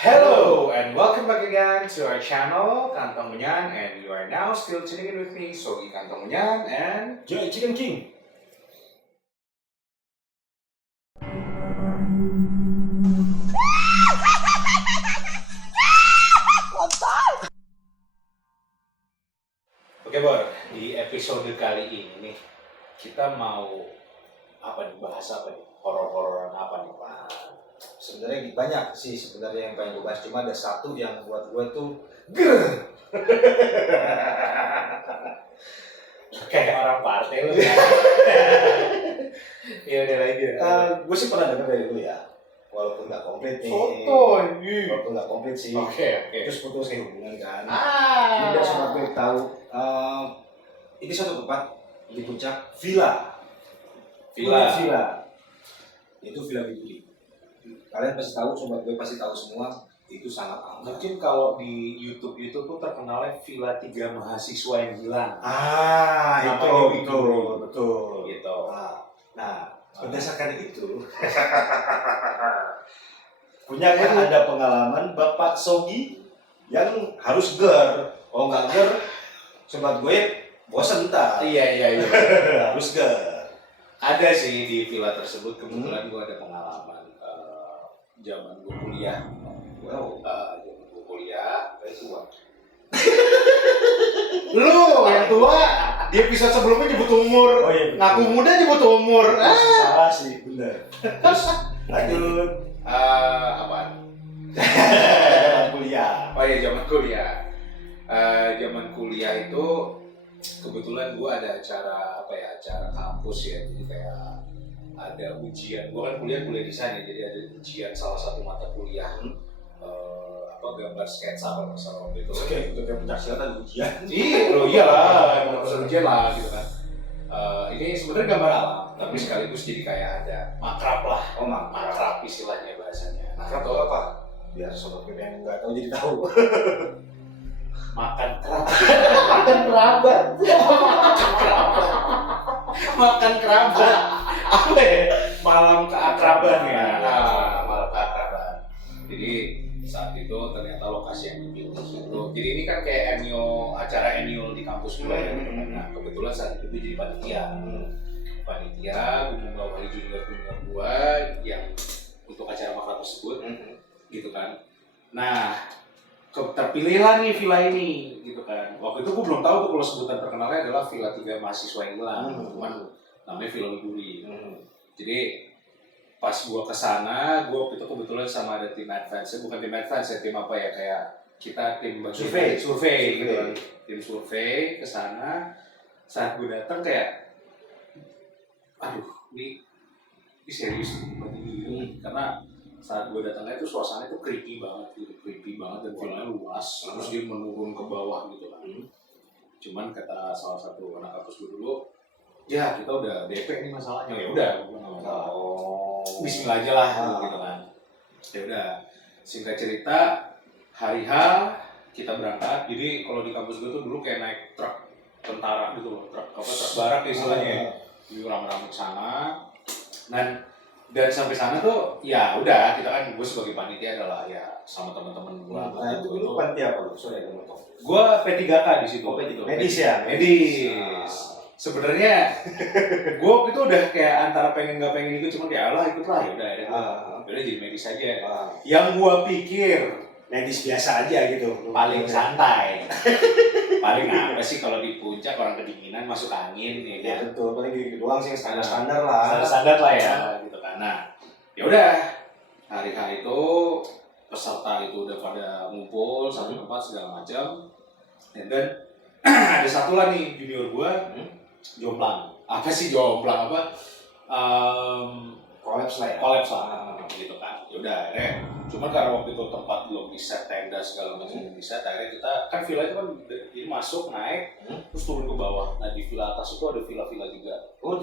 Hello and welcome back again to our channel Kantong Menyan, and you are now still tuning in with me, Sogi Kantong Menyan and Joy Chicken King. Oke Bor, di episode kali ini nih kita mau bahas apa nih? Horor-hororan apa nih Pak? Sebenarnya banyak sih yang pengen gue bahas, cuma ada satu yang buat gue tuh Kayak orang partai lu ya. Iya udah lagi. Gue sih pernah dengar dari lu ya, walaupun nggak komplit nih. Walaupun nggak komplit sih. Oke. Terus putus kayak hubungan kan. Tidak Tidak sempat gue tahu. Ini satu tempat di puncak villa. Itu Villa Widuri. Kalian pasti tahu, sobat gue pasti tahu semua. Itu sangat aman. Mungkin kalau di YouTube itu tuh terkenalnya Villa 3 Mahasiswa yang Hilang. Betul. Gitu. Nah, berdasarkan itu, punya kan ada pengalaman Bapak Sogi yang harus ger. Oh nggak ger, sobat gue bosen ntar. Iya. Harus ger. Ada sih di villa tersebut, kebetulan gue ada pengalaman zaman gue kuliah. Wow. Zaman gue kuliah. Tua. Lu yang tua di episode sebelumnya nyebut umur. Oh iya. Ngaku muda nyebut umur. Salah sih, bener. Terus lanjut. Apaan? Zaman kuliah. Oh iya, zaman kuliah. Zaman kuliah itu kebetulan gue ada acara kampus ya, jadi kayak ada ujian. Gue kan kuliah desain ya, jadi ada ujian salah satu mata kuliah gambar sketsa kalau nggak salah waktu itu. Oke, untuk yang pencaksilat ada ujian. Iyalah, emang harus ujian lah gitu kan. Ini sebenarnya gambar alam, tapi sekaligus jadi kayak ada makrab lah. Oh Makrab istilahnya bahasanya. Makrab atau apa? Biar sobat gue yang nggak tahu jadi tahu. Makan kerabat. Makan kerabat. Apa ya? Malam keakraban ya. Malam keakraban. Jadi saat itu ternyata lokasi yang dipilih itu. Jadi ini kan kayak acara annual di kampus gue. Nah, kebetulan saat itu gue jadi panitia, gue membawahi junior gue yang untuk acara makrab tersebut, gitu kan. Nah, terpilihlah nih villa ini, gitu kan. Waktu itu gue belum tahu tuh kalau sebutan terkenalnya adalah Villa 3 Mahasiswa yang Hilang, cuman namanya Villa Widuri. Jadi pas gue kesana, gue waktu itu kebetulan sama ada tim advance, bukan tim advance ya, tim apa ya, kayak kita tim survei gitu kan. Tim survei kesana, saat gue datang kayak, aduh ini serius ini, karena saat gue datangnya itu suasananya itu creepy banget dan villanya luas, terus dia menurun ke bawah gitu kan. Cuman kata salah satu anak kampus gue dulu, ya kita udah DP nih masalahnya, ya udah Bismillah aja lah gitu kan. Ya udah, singkat cerita, hari H kita berangkat. Jadi kalau di kampus gue tuh dulu kayak naik truk tentara gitu loh, truk barak istilahnya. Jadi rame-rame ke sana. Dan sampai sana tuh ya udah, kita kan, gue sebagai panitia adalah ya sama teman-teman gue. Itu dulu panitia apa lu? Sorry kamu tahu. Gue P3K di situ. Medis ya? Medis. Sebenarnya gue itu udah kayak antara pengen nggak pengen itu, cuma ya Allah ikutlah, ya udah udah jadi medis aja. Yang gue pikir medis biasa aja gitu. paling santai. Paling apa sih kalau di puncak orang kedinginan masuk angin ya kan. Betul, paling gitu doang sih, standar lah. Standar lah ya gitu kan. Nah, ya udah hari H itu peserta itu udah pada ngumpul satu tempat segala macam. Dan ada satu lah nih junior gua jomplang. Apa sih jomplang apa? Kolaps lah gitu kan. Ya udah cuman karena waktu itu tempat belum bisa, tenda segala macam belum bisa, akhirnya kita kan villa itu kan jadi masuk naik terus turun ke bawah. Nah di villa atas itu ada villa-villa juga. Oh,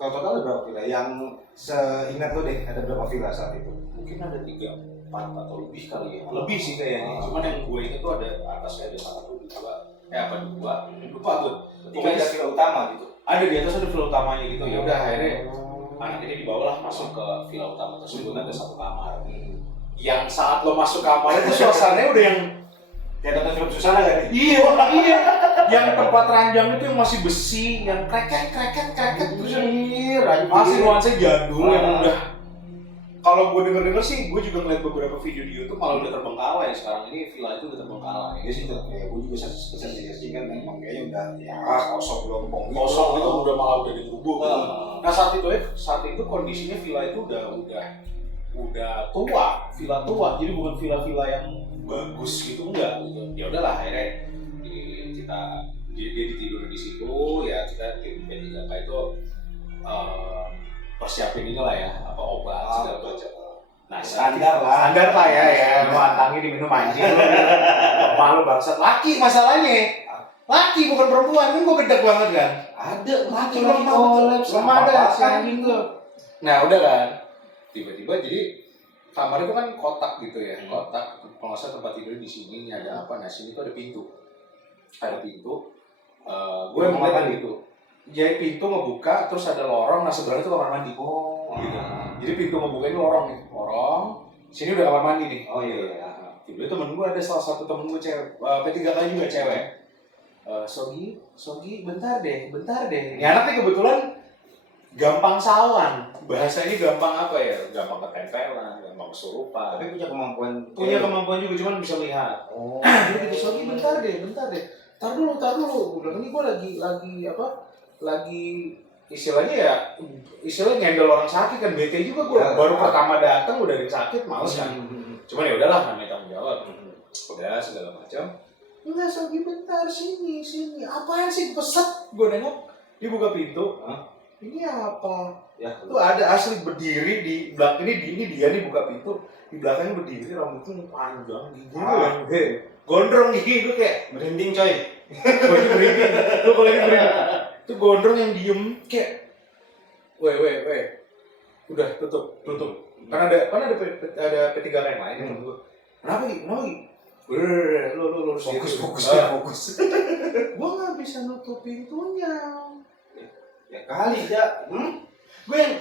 kalau total ada berapa villa? Yang seingat lo deh, ada berapa villa saat itu? Mungkin ada 3, 4 atau lebih kali ya. Lebih sih kayaknya. Cuman yang gue itu tuh ada atasnya ada 1, 2, lupa tuh. Pokoknya ada villa utama gitu. Ada di atas ada villa utamanya gitu. Ya udah akhirnya anak ini dibawalah masuk ke villa utama tersebut, ada 1 kamar. yang saat lo masuk kamar itu suasananya udah yang Kayak nonton film Susana kan? iya, yang tempat ranjang itu yang masih besi, yang kreket terus yang masih nuansa jadul yang udah. Kalau gue denger sih, gue juga ngeliat beberapa video di YouTube malah udah terbengkalai sekarang ini villa itu udah terbengkalai. Ya sih tuh, kayak gue juga pesan kan memang kayaknya udah ya kosong lompong Kosong itu udah malah udah digubuk. Nah saat itu kondisinya villa itu udah tua, villa tua. Jadi bukan villa-villa yang bagus gitu enggak gitu. Ya udahlah akhirnya dia ditidur di situ ya kita tim P3K itu persiapin inilah ya apa obat segala macam. Nah standar lah ya nuantangi diminum anjing lu malu bangsat laki masalahnya laki bukan perempuan kan gue gedek banget kan ada laki lemah ada si anjing tuh. Nah udah kan tiba-tiba jadi kamar itu kan kotak gitu ya kotak kalau nggak salah tempat tidur di sini ini ada apa nah sini tuh ada pintu gue mau ngeliat gitu jadi pintu ngebuka terus ada lorong nah sebenarnya itu kamar mandi gitu jadi pintu ngebuka ini lorong sini udah kamar mandi nih tiba-tiba temen gue ada salah satu temen gue cewek P3K juga cewek Sogi bentar deh ini anaknya kebetulan gampang sawan bahasanya gampang apa ya gampang ketempelan gampang kesurupan tapi punya kemampuan juga cuman bisa lihat jadi gitu Sogi bentar deh tar dulu udah ini gue lagi istilahnya ngendel orang sakit kan bete juga gue baru pertama datang udah ada yang sakit males kan cuman ya udahlah namanya tanggung jawab udah segala macam enggak Sogi bentar sini apaan sih peset gue nengok dia buka pintu ini apa ya tuh ada asli berdiri di belakang ini dia nih buka pintu di belakangnya berdiri rambutnya panjang gigi gondrong gigi gue kayak merinding coy merinding tuh kalau ini merinding tuh gondrong yang diem kayak weh udah tutup kan ada P3K yang lain kenapa udah lu fokus gua nggak bisa nutup pintunya ya kali ya gue yang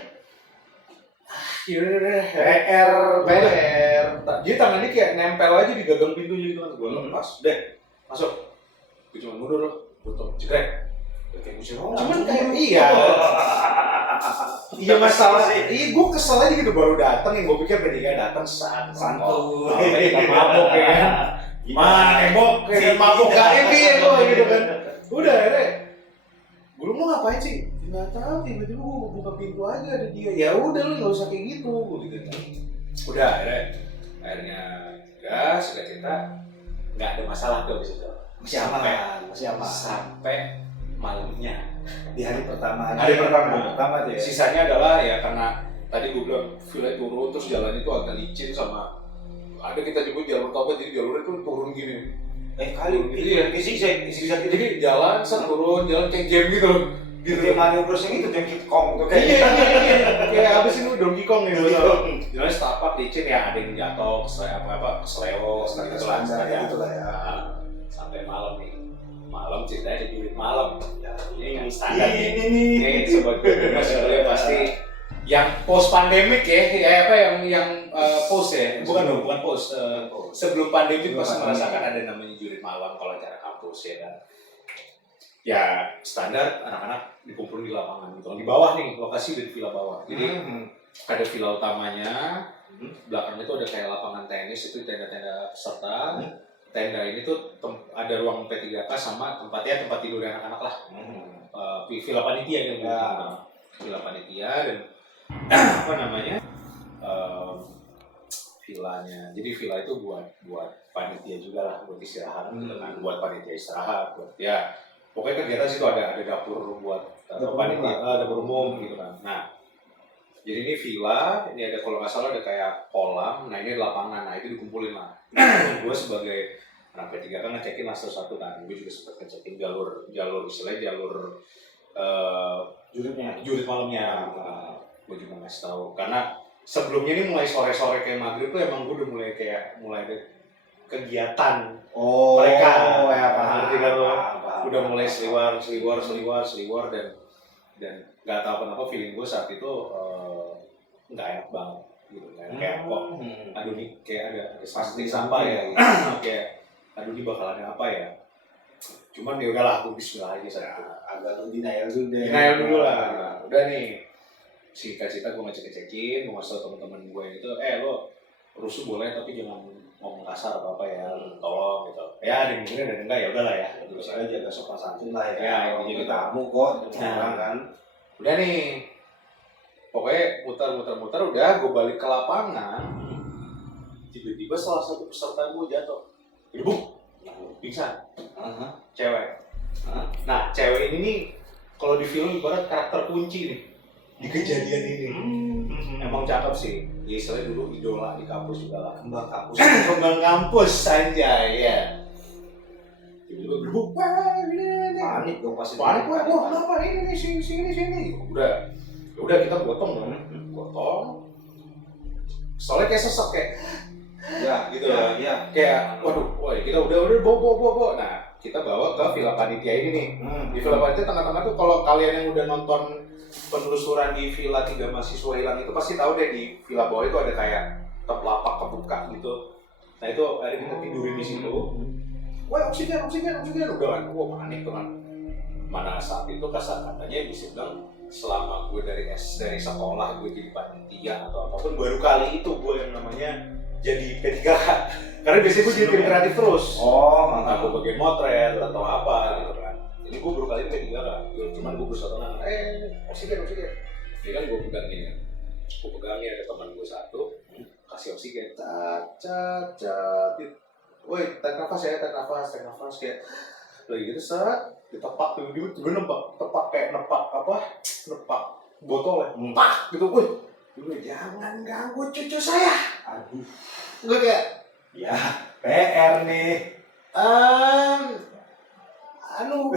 PR jadi tangannya kayak nempel aja di gagang pintunya gitu kan gue lepas deh masuk gue cuma mundur loh tutup jegrek cuman kayak iya masalah sih gue kesel aja gitu baru datang yang gue pikir P3K datang saat santuy kita mabok ya kan gimana embok kayak mabok KMB ya gue gitu kan udah akhirnya gue mau ngapain sih nggak tahu tiba-tiba gue buka pintu aja ada dia ya udah lu nggak usah kayak gitu gitu kan udah akhirnya sudah cerita nggak ada masalah tuh di situ masih aman sampai malamnya di hari pertama tuh ya. Sisanya adalah ya karena tadi gue bilang villa turun terus jalan itu agak licin sama ada kita nyebut jalur tobat jadi jalurnya tuh turun gini kali gitu ya jadi jalan turun jalan kayak game gitu loh gitu yang Mario Bros yang itu Donkey Kong tuh kayak kayak apa sih lu Donkey Kong ya jalan setapak licin ya ada yang jatuh kesleo gitu lah ya sampai malam nih malam ceritanya di jurit malam ya ini yang standar nih sebagai masih pasti yang post pandemik ya apa yang post ya bukan post sebelum pandemik pasti merasakan ada namanya jurit malam kalau acara kampus ya kan ya standar anak-anak dikumpulin di lapangan gitu di bawah nih lokasi di villa bawah jadi ada villa utamanya belakangnya tuh ada kayak lapangan tenis itu tenda-tenda peserta tenda ini tuh ada ruang P3K sama tempat tidur anak-anak lah villa panitia kan villa panitia dan apa namanya villanya jadi villa itu buat panitia juga lah buat istirahat buat panitia istirahat buat ya pokoknya kegiatan situ ada dapur buat panitia dapur umum gitu kan nah jadi ini villa ini ada kalau nggak salah ada kayak kolam nah ini lapangan nah itu dikumpulin lah gue sebagai anak P3K kan ngecekin lah satu kan gue juga sempat ngecekin jalur istilahnya jurit malamnya gitu kan gue juga ngasih tahu karena sebelumnya ini mulai sore-sore kayak maghrib tuh emang gue udah mulai ada kegiatan mereka udah mulai seliwar dan nggak tahu kenapa feeling gue saat itu nggak enak banget gitu kan. Kayak kok aduh nih kayak ada pasti Pasti sampah ya gitu. kayak aduh ini bakalan apa ya, cuman ya udahlah aku bismillah aja saat itu. Agak lu denial dulu deh. Denial dulu lah. Udah nih, singkat cerita gue ngecek-ngecekin, gue ngasih tau teman-teman gue itu, lo rusuh boleh tapi jangan ngomong kasar apa ya, tolong gitu. Ya ada yang dengerin ada yang enggak ya udahlah ya. Terus aja jaga sopan santun lah ya. Ya, ini gitu. juga tamu kok, Nah. orang kan. Udah nih, pokoknya muter udah gue balik ke lapangan, tiba-tiba salah satu peserta gue jatuh, gedebuk, pingsan, cewek. Nah, cewek ini nih kalau di film ibarat karakter kunci nih di kejadian ini. Emang cakep sih. Ya istilahnya dulu idola di kampus juga lah. Kembang kampus. Kembang kampus aja ya. Tiba-tiba gedebuk, Panik dong pasti. panik gue, wah kenapa ini sini. Udah kita gotong dong, gotong. Soalnya kayak sesek kayak, Ya, gitu lah. Ya. Kayak, waduh, kita udah bawa. Nah, kita bawa ke villa panitia ini nih. Di villa panitia tengah-tengah tuh kalau kalian yang udah nonton penelusuran di villa 3 mahasiswa hilang itu pasti tahu deh, di villa bawah itu ada kayak top lapak kebuka gitu. Nah itu ada kita tidurin di situ. Wah oksigen udah kan, wah panik tuh kan. Mana saat itu katanya bisa bilang selama gue dari sekolah gue jadi panitia atau apapun baru kali itu gue yang namanya jadi P3K. Karena biasanya gue jadi tim kreatif terus. Entah gue bagian motret atau apa gitu kan. Ini gue baru kali P3K, cuman gue berusaha tenang. Oksigen. Jadi kan gue pegangin ya. Gue pegangin ada teman gue satu, kasih oksigen. Cat. Woi, tarik nafas kayak lagi gitu set, ditepak tiba-tiba tepak kayak nepak botol ya, pak gitu, woi, jangan ganggu cucu saya. Aduh. Gue kayak, Ya, PR nih. anu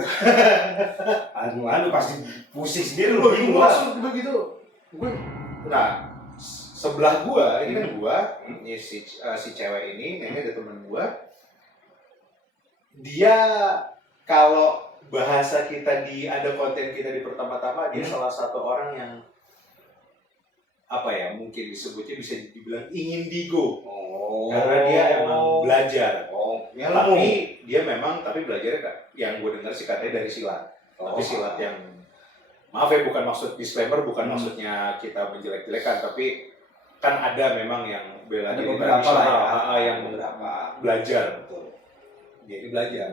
Pasti pusing sendiri lu. gue langsung begitu. Nah, sebelah gua, ini kan gua, ini si cewek ini ada temen gua. Dia kalau bahasa kita ada konten kita di pertama-tama, dia salah satu orang yang apa ya, mungkin disebutnya bisa dibilang ingin digo. Karena dia emang belajar. Tapi dia memang belajarnya yang gue dengar sih katanya dari silat. Tapi silat yang maaf ya, bukan maksud disclaimer, bukan maksudnya kita menjelek-jelekan, tapi kan ada memang yang bela diri tradisional, yang belajar. Betul. Dia ini belajar.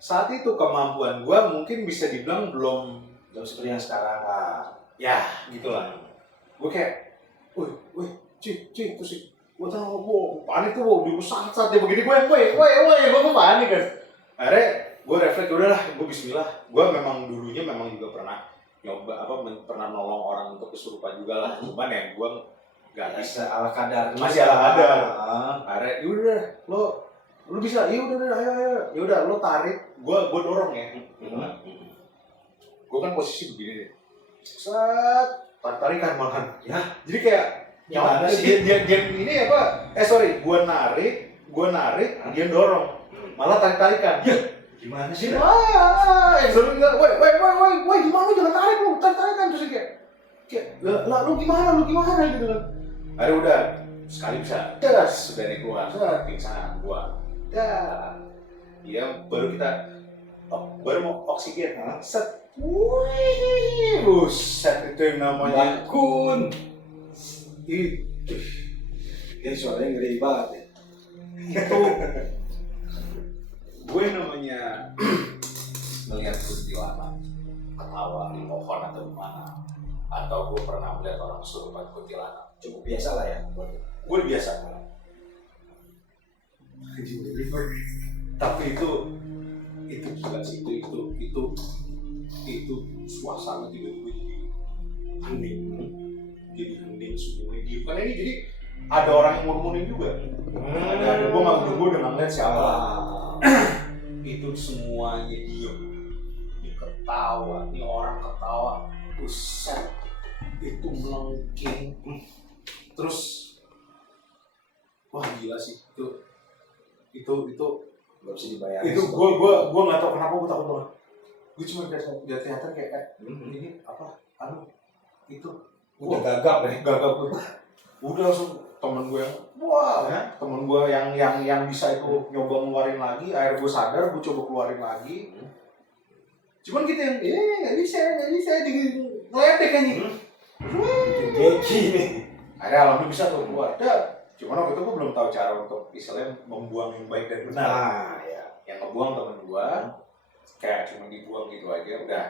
Saat itu kemampuan gua mungkin bisa dibilang belum seperti yang sekarang lah. ya gitulah. Gue kayak, woi, cuy, terus gue tahu, panik tuh, di saat dia begini, gue panik kan. Akhirnya gue refleks, udahlah, gue bismillah. Gue memang dulunya juga pernah nyoba pernah nolong orang untuk kesurupan juga lah. Cuman ya gue nggak bisa, Ala kadar. masih ala kadar. Akhirnya, yaudah, lo bisa, ayo, yaudah, lo tarik, gue dorong ya. Gue kan posisi begini deh, tarikan malahan. Ya, jadi kayak Gimana sih? Dia ini apa? Gue narik, dia dorong. Malah tarik-tarikan. Ya, Gimana sih? yang dulu bilang, woi, gimana jangan tarik lu, tarik-tarikan terus kayak, lu gimana gitu kan. Akhirnya udah, sekali bisa, sudah nih keluar, pingsan gua. Dia baru mau oksigen, set. Wih, buset, itu yang namanya Kun. itu Dia suaranya ngeri banget ya. gue namanya melihat kuntilanak ketawa di pohon atau di mana, atau gue pernah melihat orang kesurupan kuntilanak, Cukup biasa lah ya. gue biasa. Tapi itu gila sih, itu suasana tiba-tiba jadi hening semuanya diem. Karena ini jadi ada orang yang ngomongin juga. Ada gue udah nggak ngeliat siapa. Itu semuanya diem. Ini ketawa, ini orang ketawa, buset, itu melengking. Terus, wah gila sih itu Gak bisa dibayangin. itu gue nggak tahu kenapa gue takut banget. Gue cuma lihat teater kayak ini apa itu udah gagap ya. gagap gue. Udah langsung temen gue yang wah ya, temen gue yang bisa itu nyoba ngeluarin lagi, akhirnya gue sadar, gue coba keluarin lagi. Cuman kita yang nggak bisa ngeledek aja. Geki nih. Akhirnya alhamdulillah bisa tuh keluar. Cuman waktu itu gue belum tahu cara untuk istilahnya membuang yang baik dan benar. Nah, ya. Yang ngebuang temen gue, kayak cuma dibuang gitu aja, udah.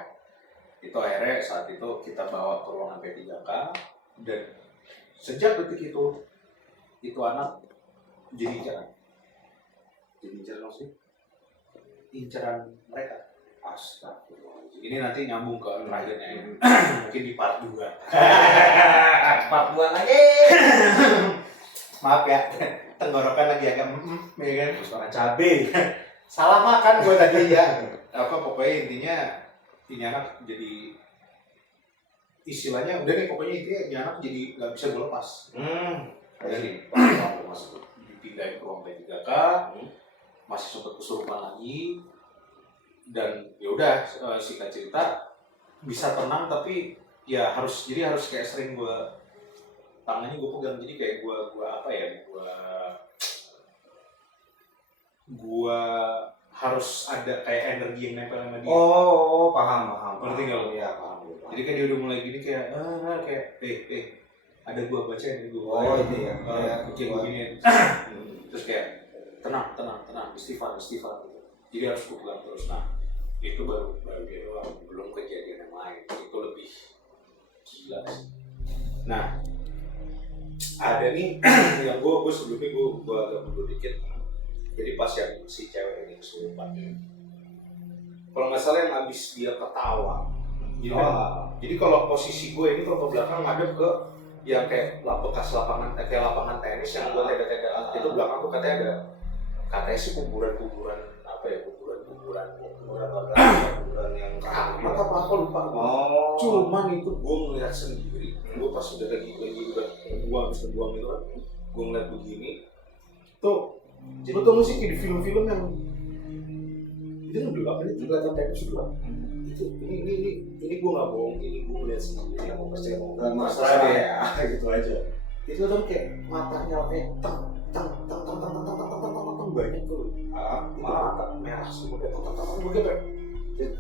Itu akhirnya saat itu kita bawa ke ruangan P3K, dan sejak detik itu anak jadi incaran. Jadi incaran apa sih? Incaran mereka. Astagfirullahaladzim. Ini nanti nyambung ke terakhirnya ya. Mungkin di part 2. Part 2 lagi. Maaf ya, tenggorokan lagi agak ya kan, suara cabe. Salah makan gue tadi ya. Pokoknya intinya ini anak jadi istilahnya udah nih, pokoknya intinya ini anak jadi nggak bisa gue lepas. Udah nih, waktu masuk dipindahin ke ruang P3K, masih sempat kesurupan lagi, dan ya udah singkat cerita bisa tenang, tapi ya harus kayak sering gue tangannya gue pegang, jadi kayak gue apa ya, gue harus ada kayak energi yang nempel sama dia. Oh, paham. Ngerti nggak lo? Iya, paham. Jadi kayak dia udah mulai gini kayak ada gue baca ini gue. Oh, itu ya. Oke, begini. Terus kayak tenang, istighfar gitu. Jadi harus gue pegang terus. Nah, itu baru dia doang, belum kejadian yang lain. Itu lebih gila sih. Nah, ada nih yang gue sebelumnya gue agak mundur dikit. Jadi pas yang si cewek ini kesurupan, kalau nggak salah yang abis dia ketawa, jadi kalau posisi gue ini kalau ke belakang ngadep ke yang kayak bekas lapangan tenis yang gue tenda-tenda itu belakang tuh katanya sih kuburan apa ya, kuburan yang apa lupa gue. Cuman itu gue ngeliat sendiri, gue pas udah lagi udah habis ngebuang itu kan, gue ngeliat begini tuh. Jadi lo tau gak sih kayak di film-film yang itu udah ini kelihatan tenis juga. Itu ini gue nggak bohong, ini gue ngeliat sendiri, yang mau percaya mau masalah ya, gitu aja. Itu tuh kayak matanya tang banyak tuh. Itu mata merah semua, gue kayak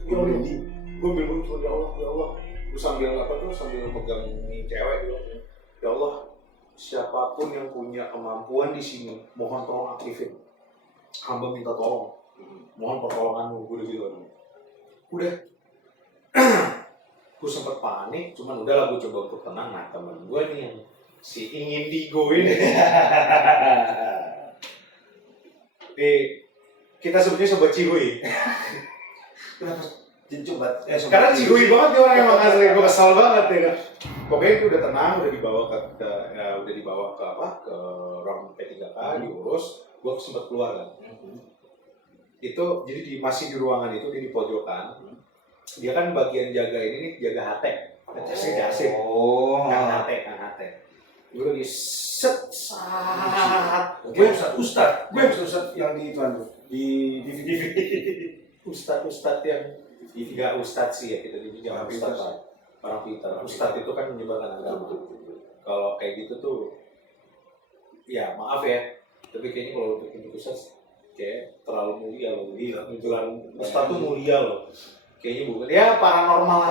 gue bilang cuma ya Allah, gue sambil megang nih cewek gitu, ya Allah, siapapun yang punya kemampuan di sini, mohon tolong aktifin. Hamba minta tolong, mohon pertolonganmu, gue gitu. Udah, gue sempet panik, cuman udahlah gue coba untuk tenang. Nah, temen gue nih yang si Indigo ini, kita sebutnya sobat Cihuy. Kenapa? Karena Cihuy banget nih orang emang asli, gue kesal banget ya. Pokoknya itu udah tenang, udah dibawa ke ruang P3K, diurus, gue sempat keluar kan. Itu jadi masih di ruangan itu, dia di pojokan. Dia kan bagian jaga ini nih, jaga HT. Jasik. Kang HT. Gue lagi saat. Gue Ustad yang di itu di DVD. Ustad yang tidak Ustad sih ya, kita jangan Ustad lah. Orang pintar. Ustad itu kan menyebarkan agama. Kalau kayak gitu tuh, ya maaf ya, tapi kayaknya kalau untuk Ustad kayak terlalu mulia loh. Iya, Ustad tuh mulia loh. Kayaknya bukan. Ya paranormal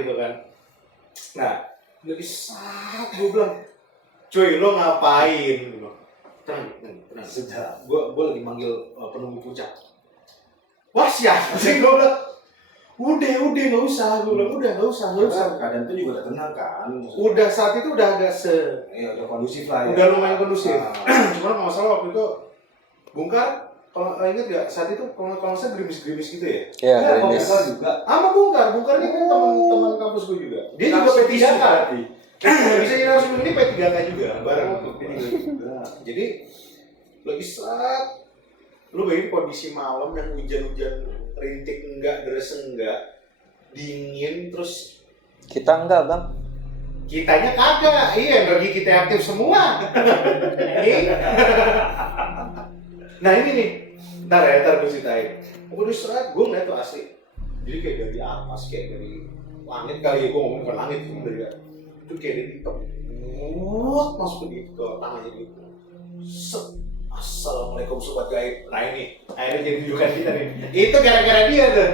gitu kan. Nah, lagi saat gue bilang, cuy lo ngapain? Tenang. Sudah. Gue lagi manggil penunggu puncak. Wah siapa sih, gue bilang, udah nggak usah, gue bilang udah nggak usah. Keadaan itu juga udah tenang kan? Udah saat itu udah agak udah kondusif lah ya. Udah lumayan kondusif. Cuma kalau nggak salah waktu itu bongkar, kalau ingat nggak saat itu kalau saya gerimis gitu ya? Iya, gerimis. Juga. Sama bongkar ini kan teman kampus gue juga. Dia juga P3K. Bisa jadi harus ini P3K juga bareng. Jadi lagi saat lu bayangin kondisi malam dan hujan-hujan rintik enggak, deres enggak, dingin, terus Kita enggak, Bang. kitanya kagak, iya energi kita aktif semua. Nah ini nih, ntar gue ceritain. Udah serat, gue ngeliat tuh asli. Jadi kayak dari atas, kayak dari langit kali ya, gue ngomong bukan langit, itu kayak dari hitam. masuk ke tangannya gitu. Assalamualaikum sobat gaib. Nah ini jadi tujukan kita nih. Itu gara-gara dia tuh.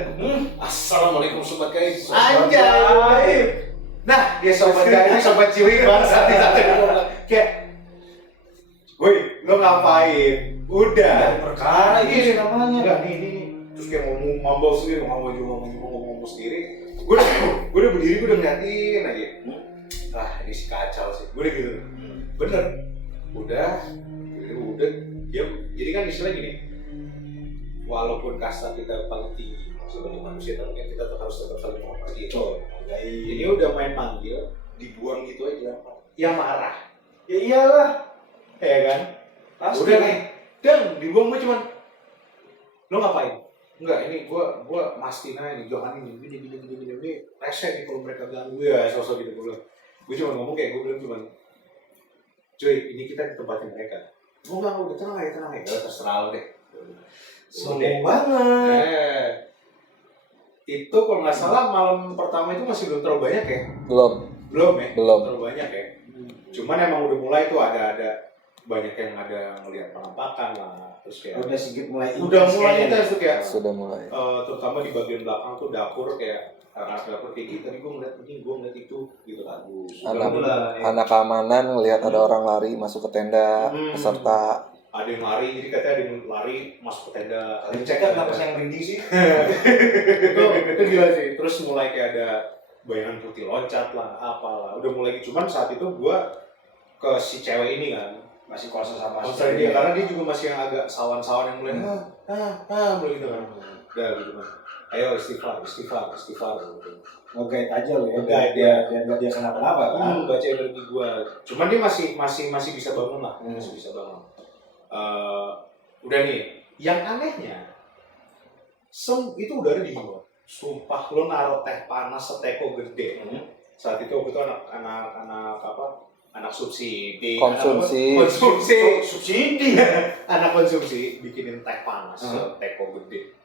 Assalamualaikum sobat gaib. Anjay. Nah, dia sobat gaib, sobat ciwi bangsa di satu kayak, woi, lo ngapain? Udah. Perkara itu namanya. Enggak, nih. Terus kayak ngomong mambau sendiri, ngomong sendiri. Gue udah berdiri, gue udah ngeliatin aja. Ini si kacau sih. Gue udah gitu. Bener. Udah. Dia, jadi kan istilah gini. Walaupun kasta kita paling tinggi sebagai manusia, tapi kita harus tetap saling menghormati. Ini udah main panggil, dibuang gitu aja. Yang marah. Ya iyalah. Ya kan? Pasti. Udah nih. Dan dibuang gue cuman, lo ngapain? Enggak, ini gua mastiin aja nih, jangan ini rese nih kalau mereka ganggu ya, sosok gitu gue. Gue cuma ngomong kayak gue bilang cuman, cuy, ini kita di tempatnya mereka. Enggak, udah tenang ya, terserah lo deh. Sombong banget. Itu kalau nggak salah malam pertama itu masih belum terlalu banyak ya? Belum ya? Belum. Terlalu banyak ya? Cuman emang udah mulai tuh ada banyak yang ada ngelihat penampakan lah, terus kayak Udah sedikit mulai intens tuh kayak Sudah mulai. terutama di bagian belakang tuh dapur kayak arah dapur kayak gitu. Tadi gue ngeliat itu gitu kan. Anak keamanan ngelihat ada orang lari masuk ke tenda peserta. Ada yang lari, jadi katanya ada yang lari masuk ke tenda. Kalian cek kenapa saya yang merinding sih? itu gila sih. Terus mulai kayak ada bayangan putih loncat lah, apalah. Udah mulai gitu. Cuman saat itu gue ke si cewek ini kan Masih kuasa sama dia, karena dia juga masih yang agak sawan-sawan yang mulai mulai gitu kan. Udah gitu kan. Ayo istighfar gitu. Ngegait aja lo ya. Ngegait biar dia kenapa-napa kan. Baca energi gua. Cuman dia masih bisa bangun lah. Masih bisa bangun. Udah nih, yang anehnya itu udah ada di gua. Sumpah lo naruh teh panas seteko gede. Saat itu waktu itu anak subsidi, Konsumsi. subsidi, anak konsumsi bikinin teh panas seteko gede.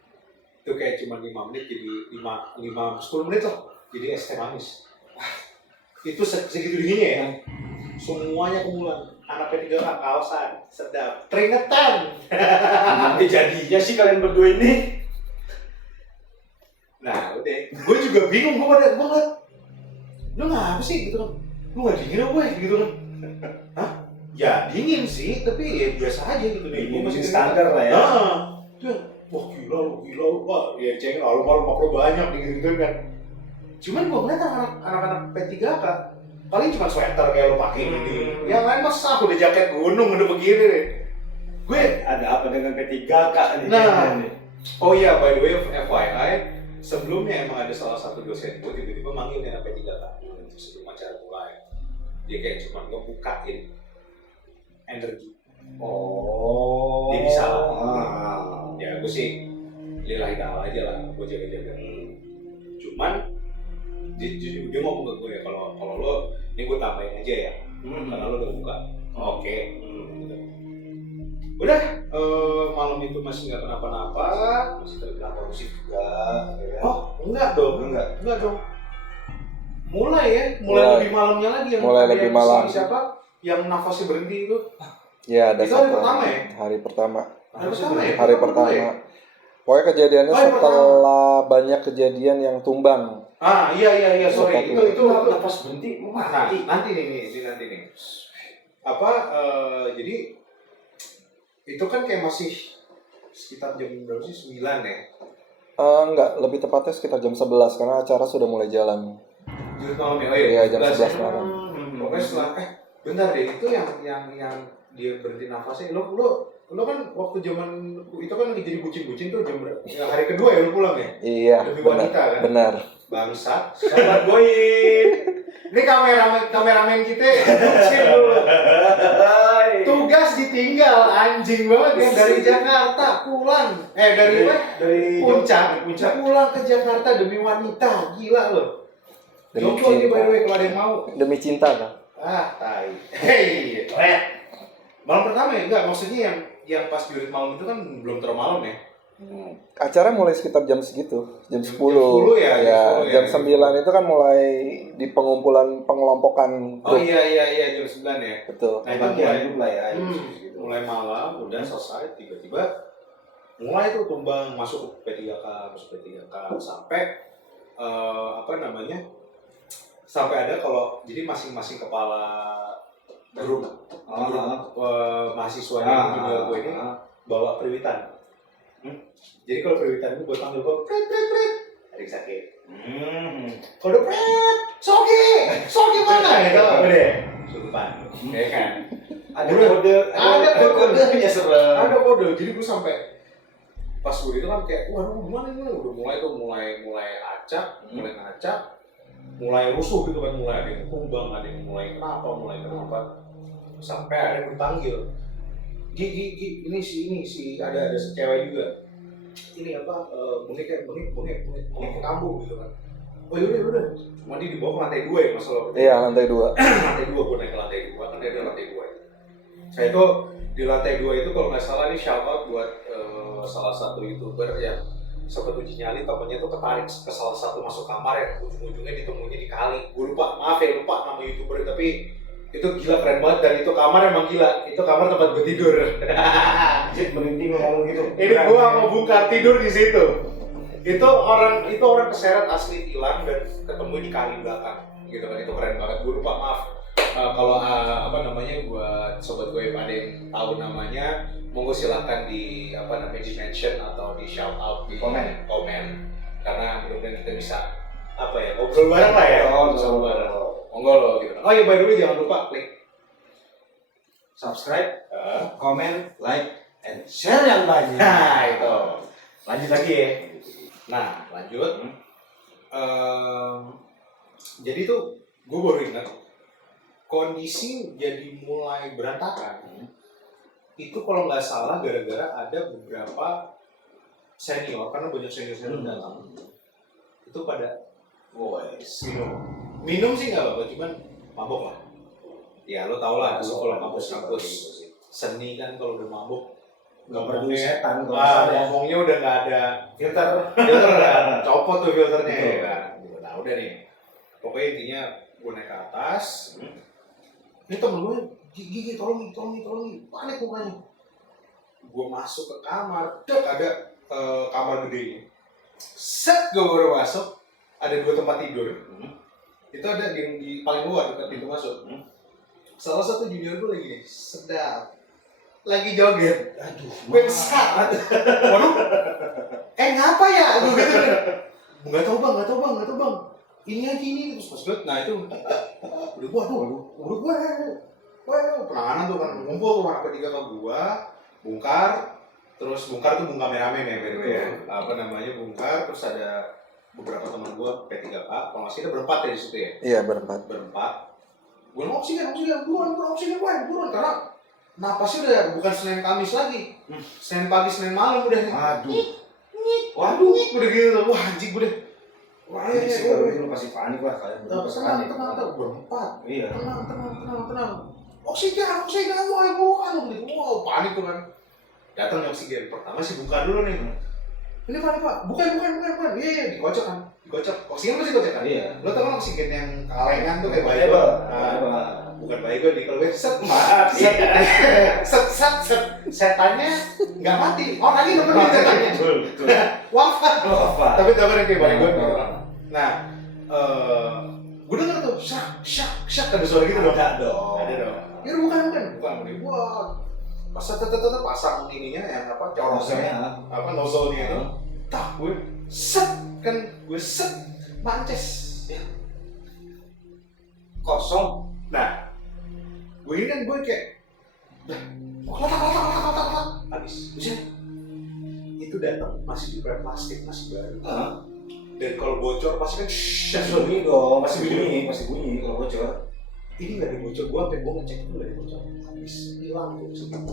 Itu kayak cuma 5 menit jadi 10 menit lah jadi es teh manis. Itu segitu dinginnya ya. Semuanya kumulan. Anak P3K kaosan sedap, keringetan. Jadinya sih kalian berdua ini. Nah udah, gue juga bingung, gue ngeliat lu ngapa sih gitu kan, lu gak dingin apa gitu kan. Hah? Ya dingin sih, tapi ya biasa aja gitu deh. Gue masih standar lah ya. Wah gila lu, wah ya cengeng malu makro banyak gitu kan. Cuman gue ngeliat anak-anak P3K paling cuma sweater kayak lo pakai gini. Yang lain masa udah jaket gunung udah begini deh. Gue ada apa dengan P3K nih? Nah, oh iya by the way FYI, sebelumnya emang ada salah satu dosen gue tiba-tiba manggil anak P3K sebelum acara mulai. Dia kayak cuma ngebukain energi. Oh. Dia bisa lah. Ya gue sih lillahi ta'ala aja lah, gue jaga-jaga. Cuman dia ngomong ke gue ya, kalau lo ini gue tambahin aja ya, karena lo udah buka. Oke. Gitu. Udah, malam itu masih nggak kenapa-napa, masih terkena korupsi juga. Ya. Oh enggak dong. Mulai lebih malamnya lagi yang lebih malam. Siapa yang nafasnya berhenti itu? Ya ada itu satu hari pertama ya? Hari pertama. Pokoknya kejadiannya setelah banyak kejadian yang tumbang. Iya, sorry. Itu nafas berhenti mati. Nanti nih. Jadi itu kan kayak masih sekitar jam berapa sih? 9 ya? Enggak, lebih tepatnya sekitar jam 11 karena acara sudah mulai jalan. Jam malam ya? Iya, jam 11 malam. Pokoknya setelah bentar deh, itu yang dia berhenti nafasnya. Lo kan waktu zaman itu kan lagi jadi bucin-bucin tuh jam berapa? Ya, hari kedua ya lo pulang ya? Iya, lebih wanita kan? Benar. Bangsat, sahabat goib. Ini kameramen kita bucin dulu. Tugas ditinggal, anjing banget kan dari Jakarta pulang. Dari puncak pulang ke Jakarta demi wanita, gila lo. Jomblo nih by the way kalau ada yang mau. Demi cinta kan? Tai. Hey, malam pertama ya enggak, maksudnya yang pas jurit malam itu kan belum terlalu malam ya. acara mulai sekitar jam segitu, jam 10. Jam 10 ya, Jam 9 itu kan mulai di pengumpulan pengelompokan Oh grup. iya jam 9 ya. Betul. Nah, itu Bagian grup lah ya. Gitu. mulai malam udah selesai, tiba-tiba mulai tuh tumbang masuk P3K sampai sampai ada kalau jadi masing-masing kepala grup mahasiswanya ini juga gue ini bawa periwitan. Jadi kalau periwitan itu gue panggil gue pret adik sakit. Kalau pret sogi mana ya tau deh surupan ya kan. Ada kode ya serem. Ada kode. Jadi gue sampai pas gue itu kan kayak waduh gimana ini udah mulai acak, mulai rusuh gitu kan, mulai ada yang kumbang, ada yang mulai kenapa sampai ada yang dipanggil. Gi ini si ada cewek juga. Ini apa bunik ke kampung gitu kan. Oh yaudah. Cuma dia dibawa ke lantai 2 ya masalah. Iya, lantai 2. Lantai 2 gue naik ke lantai 2 kan ada lantai 2. Saya itu di lantai 2 itu kalau nggak salah ini shout out buat salah satu YouTuber yang sempat uji nyali temennya tuh ketarik ke salah satu masuk kamar ya, ujung-ujungnya ditemunya di kali. Gue lupa nama YouTuber tapi itu gila keren banget dan itu kamar emang gila. Itu kamar tempat gue tidur. Jit merinding ngomong gitu. Ini gua mau buka tidur di situ. Itu orang keseret asli hilang dan ketemu di kali belakang. Gitu kan, itu keren banget. Gue lupa maaf. Kalau buat sobat gue yang ada yang tahu namanya, monggo silakan di di mention atau di shout out di komen karena mudah-mudahan kita bisa ngobrol bareng lah ya. Ngobrol bareng. Monggo lo gitu. Oh iya, by the way jangan lupa klik Subscribe, comment, like, and share yang banyak. Nah itu. Lanjut lagi ya. Nah lanjut. Jadi tuh gue baru ingat kondisi jadi mulai berantakan. Itu kalau nggak salah gara-gara ada beberapa senior, karena banyak senior dalam itu pada minum sih nggak apa-apa, cuman mabok lah. Ya lo tau lah, kalau kampus-kampus seni kan kalau udah mabok nggak peduli setan, ngomongnya udah nggak ada filter udah copot tuh filternya ya kan. Nah udah nih, pokoknya intinya gue naik ke atas. Ini temen gue, Gigi tolong, panik mukanya. Gue masuk ke kamar, ada kamar gede. Set gue baru masuk, ada 2 tempat tidur. Itu ada di paling bawah dekat pintu masuk. Salah satu junior gue lagi sedap, lagi joget. Aduh, gue sangat. Waduh, ngapa ya? Gue gitu. Nggak tahu bang. Ini terus pas gue, nah itu udah penanganan tuh kan ngumpul tuh anak ketiga ke gua, bungkar tuh bungkar kameramen ya by the way ya. Bungkar, terus ada beberapa teman gua P3K, kalau masih ada berempat ya di situ ya. Iya, berempat. Gua mau oksigen buruan karena napasnya udah bukan Senin Kamis lagi. Senin pagi, Senin malam udah. Waduh, udah gitu. Wah, anjing gue deh. Wah, sih kalau itu pasti panik lah kalian. Tenang, berempat. Iya. Tenang. Oksigen, bukan gitu. Wow, panik tuh kan. Datang oksigen. Pertama sih buka dulu nih. Ini mana Pak? Bukan. Iya, dikocok kan. Oksigen pasti dikocok kan? Iya. Lo tau kan oksigen yang kalengan tuh kayak Baygon. Bukan Baygon nih. Kalau gue set. Setannya nggak mati. Oh, lagi nemenin setannya. Betul. Wafat. Tapi tau kan yang kayak Baygon. Nah, gue denger tuh syak ada suara gitu dong. Ada dong. Ya bukan. Dibuat. Pasang ininya yang corosnya, nozzle-nya itu. Tak gue set mances. Ya. Kosong. Nah, gue ini kan kayak kotak. Habis. Buset. Itu datang masih di plastik, masih baru. Dan kalau bocor pasti kan bunyi dong, masih bunyi kalau bocor. Ini nggak ada bocor, gue sampai ngecek itu nggak ada bocor. Habis hilang tuh sebelum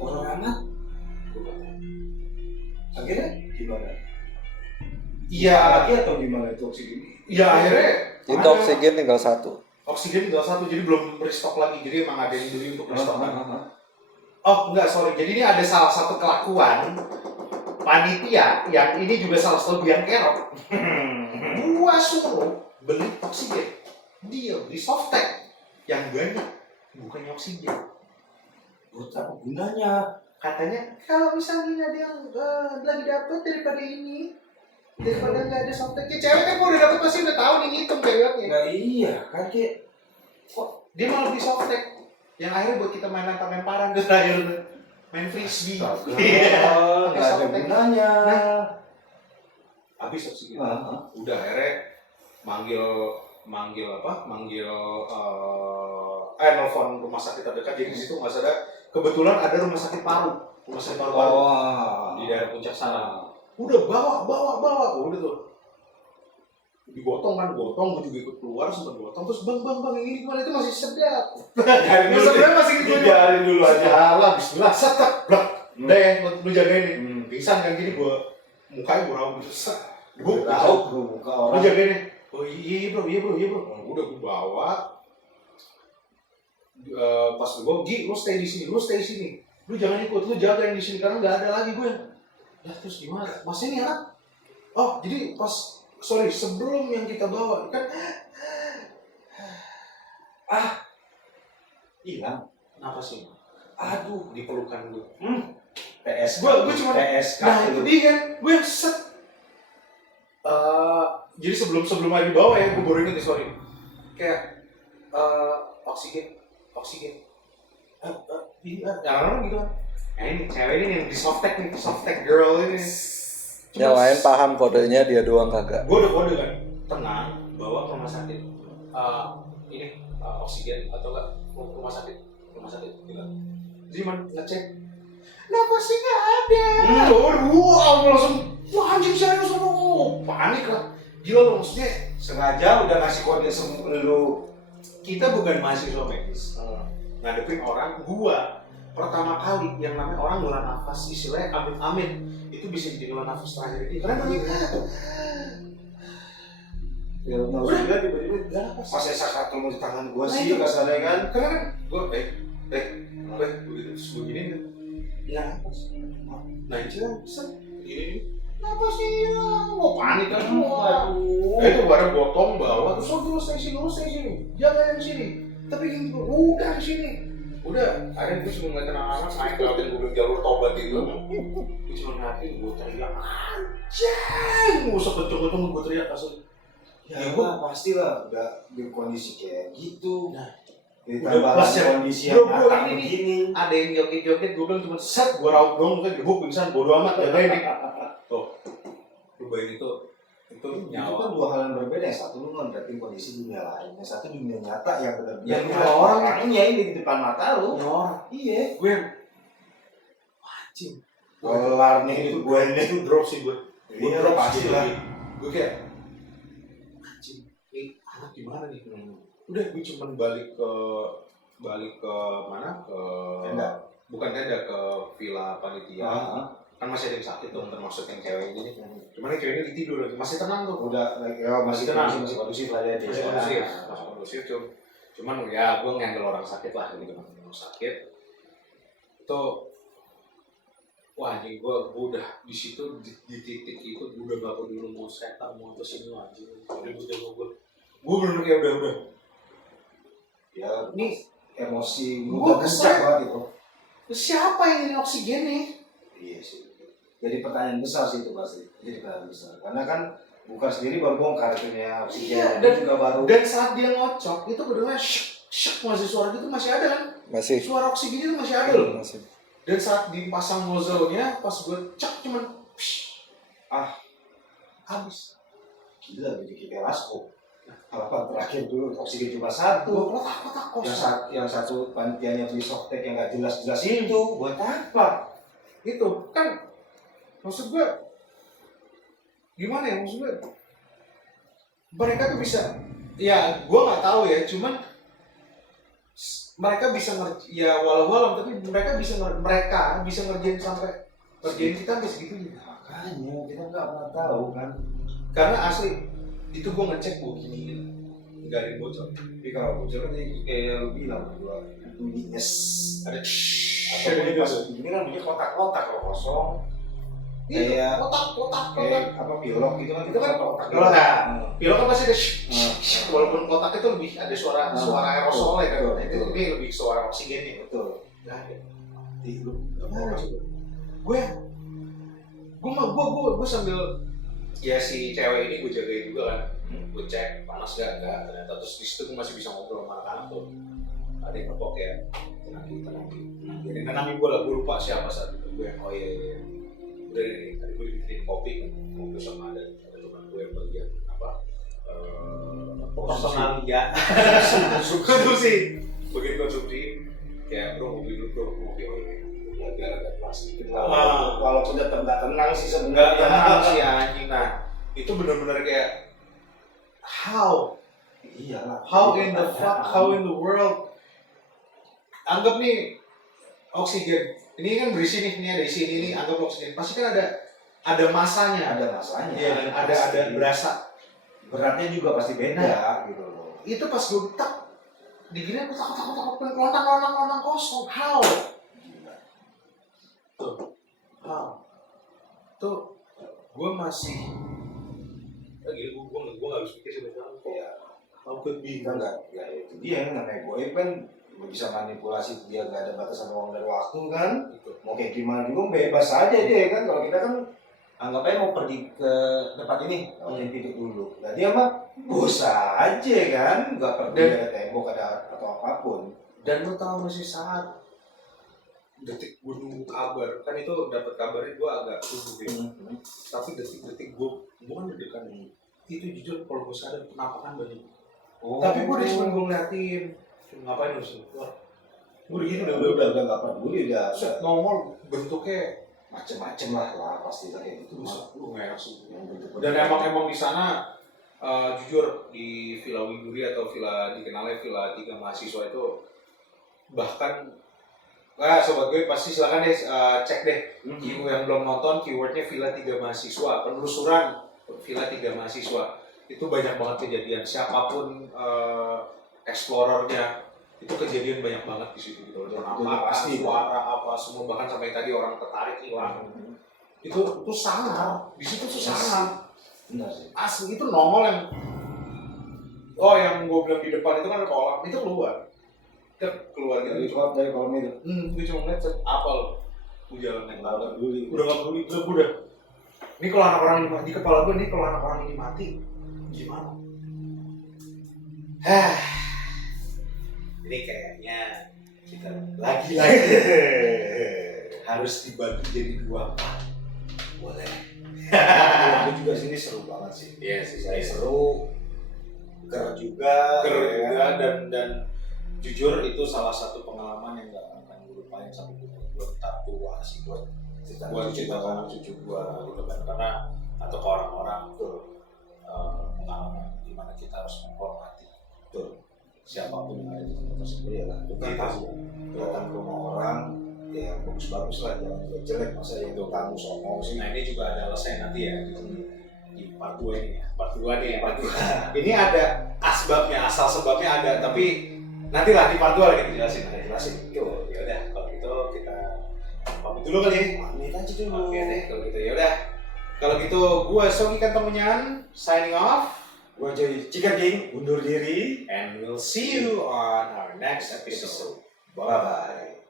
Orang anak. Akhirnya gimana? Iya. Lagi atau gimana itu oksigen? Iya akhirnya. Itu oksigen tinggal 1. Oksigen tinggal 1, jadi belum restock lagi. Jadi emang ada yang beli untuk restock kan. Oh enggak, sorry. Jadi ini ada salah satu kelakuan panitia yang ini juga salah satu biang kerok. Gua suruh beli oksigen, dia beli softtek yang banyak, bukannya oksigen. Buat apa gunanya? Katanya kalau misalnya ada yang lagi dapet daripada ini, daripada nggak ada softtek. Ya, cewek kan kalau udah dapet pasti udah tahu nih hitam ceweknya. Nggak iya kan kayak Kok dia malah beli softtek yang akhirnya buat kita main lempar-lemparan terus akhir main frisbee. nggak ada gunanya. Habis oksigen. Nah, Udah akhirnya manggil nelfon rumah sakit terdekat. Jadi di situ nggak ada, kebetulan ada rumah sakit paru baru di daerah puncak sana. Udah bawa udah tuh digotong, gue juga ikut keluar sempat gotong, terus bang yang ini gimana, itu masih sedap. Biarin dulu, Sebenarnya masih gitu. biarin dulu aja. Salah, bismillah, setek, blak. Deh, lu jagain nih. Pingsan kan, jadi gue mukanya gue rawat gitu, set. Gue Tahu bro, muka lu orang. jagain nih. Oh iya bro. Udah gue bawa. Pas gue, Gi, lu stay di sini. Lu jangan ikut, lu jagain di sini karena nggak ada lagi gue. Ya terus gimana? Mas ini anak. Oh, jadi sebelum yang kita bawa kan Hilang. kenapa sih? Aduh, Dipelukan gue. PSK. Gue cuma PSK. nah itu dia kan, gue yang set. Jadi sebelum aja dibawa ya, gue baru inget nih, sorry. Kayak oksigen. Yang orang gitu kan. Nah ini cewek ini yang di softtek girl ini. Yang lain paham kodenya, dia doang kagak. Gue udah kode kan, tenang, bawa ke rumah sakit. Oksigen atau enggak rumah sakit gitu. Jadi ngecek, napasnya nggak ada. Wow, langsung, wah anjing serius lu, panik lah. Gila lu, maksudnya Sengaja udah ngasih kode semua lu. kita bukan mahasiswa medis. Ngadepin orang, gua pertama kali yang namanya orang ngeluarin nafas, istilahnya amit-amit, itu bisa jadi ngeluarin nafas terakhir ini. Karena Ya maksudnya tiba-tiba nggak nafas. pas esak ketemu di tangan gua Nah, sih itu. kasarnya kan. Karena kan gua begitu terus gua gini nih, nggak nafas. Nah itu kan set gini, nafas hilang, mau panik kan semua. Itu barang gotong bawa, terus lu stay sini, jangan yang sini. Tapi gini, udah di sini. Udah, akhirnya gue cuma ngeliatin anak-anak naik ke gue bilang jalur tobat itu. Gue cuma ngeliatin, gue teriak, anjing! Gue sekenceng-kenceng gue teriak asli. Ya gua pastilah udah di kondisi kayak gitu. Nah, ditambah udah pas ya. kondisi Bro, yang matang ini nih. begini. Ada yang joget-joget, gue bilang cuma set, gue raut dong, gue pingsan, bodo amat, jagain nih. Tuh, lu bayangin itu Itu nyawa. kan dua hal yang berbeda. Yang satu lu ngeliatin kondisi dunia lain, yang satu dunia nyata yang benar-benar Yang lu dua lihat orang orangnya ini di depan mata lu. Orang, Iya. gue anjing. Kelar nih itu gue ini. Itu drop sih gue. Iya, drop pasti lah. Gue kayak anjing, ini anak gimana nih? Udah, gue cuman balik ke mana? Ke Tenda. bukan tenda, ke villa panitia. Kan masih ada yang sakit tuh, termasuk yang cewek ini. Cuman yang cewek ini tidur lagi, masih tenang tuh. Udah ya masih Tenang. masih kondusif lah ya dia. Masih kondusif, cuman ya gue ngendel orang sakit lah gitu kan, orang sakit itu. Wah anjing, gue udah di situ di titik itu gue udah gak peduli mau setan mau apa sini anjing, gue bener kayak udah Ya nih emosi Gua gua kesel. kencang banget itu. siapa yang ini oksigen nih? Iya sih. Jadi pertanyaan besar sih itu pasti. Jadi pertanyaan besar. Karena kan bukan sendiri baru bongkar itunya oksigen. Iya, Dan juga baru. Dan saat dia ngocok itu kedengaran syuk masih suara gitu masih ada kan? Masih. Suara oksigen itu masih ada loh. Masih. Dan saat dipasang nozzle-nya pas gue cek cuman habis. Gila jadi kayak Lasko. Apa terakhir dulu oksigen cuma satu. Gue kotak kosong. Yang satu panitianya beli softtek yang nggak jelas-jelas itu buat apa? Itu kan maksud gue gimana ya, maksud gue mereka tuh bisa, ya gue nggak tahu ya, cuman mereka bisa ya walau tapi mereka bisa ngerjain sampai ngerjain kita sampai segitunya. Makanya kita nggak pernah tahu kan. Karena asli itu gue ngecek gue gini nggak ada yang bocor. Tapi kalau bocor kan kayak lu bilang gua bunyinya Ada Atau pas begini kan punya kotak-kotak kalau kosong. Kayak kotak. kayak apa pilok gitu kan, Itu kan kotak. pilok kan? Pilok kan pasti ada walaupun kotak itu lebih ada suara aerosol ya kan. Betul. Ini lebih suara oksigen nih. Betul. Nah, Di lu gimana coba? Gue sambil ya si cewek ini gue jagain juga kan. Gue cek panas gak ternyata, terus di situ gue masih bisa ngobrol sama anak-anak tuh. Ada yang ngepok ya, tenangin gue lah, gue lupa siapa saat itu. Gue yang oh iya udah nih, tadi gue dibikinin kopi kan, ngobrol sama ada teman gue yang bagian apa personalia suka tuh sih bagian konsumsi kayak bro ngopi dulu bro, ngopi ya biar agak plastik gitu. Walaupun tetap nggak tenang sih Nggak sebenarnya. tenang sih anjing. Nah itu benar-benar kayak how Iyalah. in the fuck, how in the world. Anggap nih oksigen, ini kan berisi nih, ini ada isi ini, anggap oksigen. Pasti kan ada masanya, Ada masanya. iya, ada berasa. Beratnya juga pasti beda gitu loh. Itu pas gue tak, digini aku takut kelontang kosong. How? Gila. How? Tuh, gue masih, gila gue nggak habis pikir sebenarnya. Ya, How could be? kita nggak, ya itu dia yang namanya goib kan bisa manipulasi, dia nggak ada batasan ruang dan waktu kan. Gitu. Mau kayak gimana juga bebas aja dia kan. Kalau kita kan anggap aja mau pergi ke tempat ini, dia tidur dulu. Nah dia mah bosa aja kan, nggak pergi Dan- ada tembok ada atau apapun. Dan lo tahu masih saat detik gue nunggu kabar, kan itu dapat kabarnya gue agak subuh ya. Tapi detik-detik gue kan deg-degan itu jujur kalau gue sadar penampakan banyak. Oh. Tapi gue udah cuma gue ngeliatin, ngapain lu sih? Wah, gue udah gitu udah nggak peduli udah nongol bentuknya macem-macem lah pasti lah kayak gitu. lu nggak enak sih. Yang bentuk- Dan emang di sana jujur di Villa Widuri atau villa dikenalnya Villa 3 Mahasiswa itu bahkan sobat gue pasti silakan deh cek deh yang belum nonton keywordnya Villa 3 Mahasiswa, penelusuran Villa 3 Mahasiswa itu banyak banget kejadian, siapapun explorernya itu kejadian banyak banget di situ gitu. Penampakan, pasti suara apa semua, bahkan sampai tadi orang tertarik hilang. Itu sangar di situ tuh sangar Benar sih. asli. Itu nongol yang gue bilang di depan itu kan ada kolam, itu keluar Dari gitu. dari kolam itu. Gue cuma ngeliat apa lo gue jalan naik Nggak peduli. udah gak peduli, gue udah ini kalau anak orang ini di kepala gue nih, kalau anak orang ini mati gimana? Ini kayaknya kita lagi-lagi harus dibagi jadi 2 part. Boleh. Aku juga sini seru banget sih. Iya sih, Saya seru, ger juga, keren ya. juga dan jujur itu salah satu pengalaman yang gak akan gue lupain sampai gue tak tua sih buat cerita anak cucu gue gitu kan, karena atau ke orang-orang tuh pengalaman dimana kita harus menghormati Betul. siapapun yang ada di tempat tersebut. Iya lah, Gitu. datang ke rumah orang, ya bagus-bagus lah, jangan jelek. Masa yang tuh kamu songong sih. Nah ini juga ada alasannya nanti ya di part 2 ini ya, part 2 nih, part 2. Ini ada asbabnya, asal sebabnya ada, tapi nantilah di part 2 lagi dijelasin. Tuh, ya udah kalau gitu kita pamit dulu kali ya. Pamit aja dulu. Oke deh kalau gitu, ya udah. Kalau gitu gua Sogi Kantomenyan signing off Gue jadi Chicken King, undur diri. and we'll see you on our next episode. Bye-bye.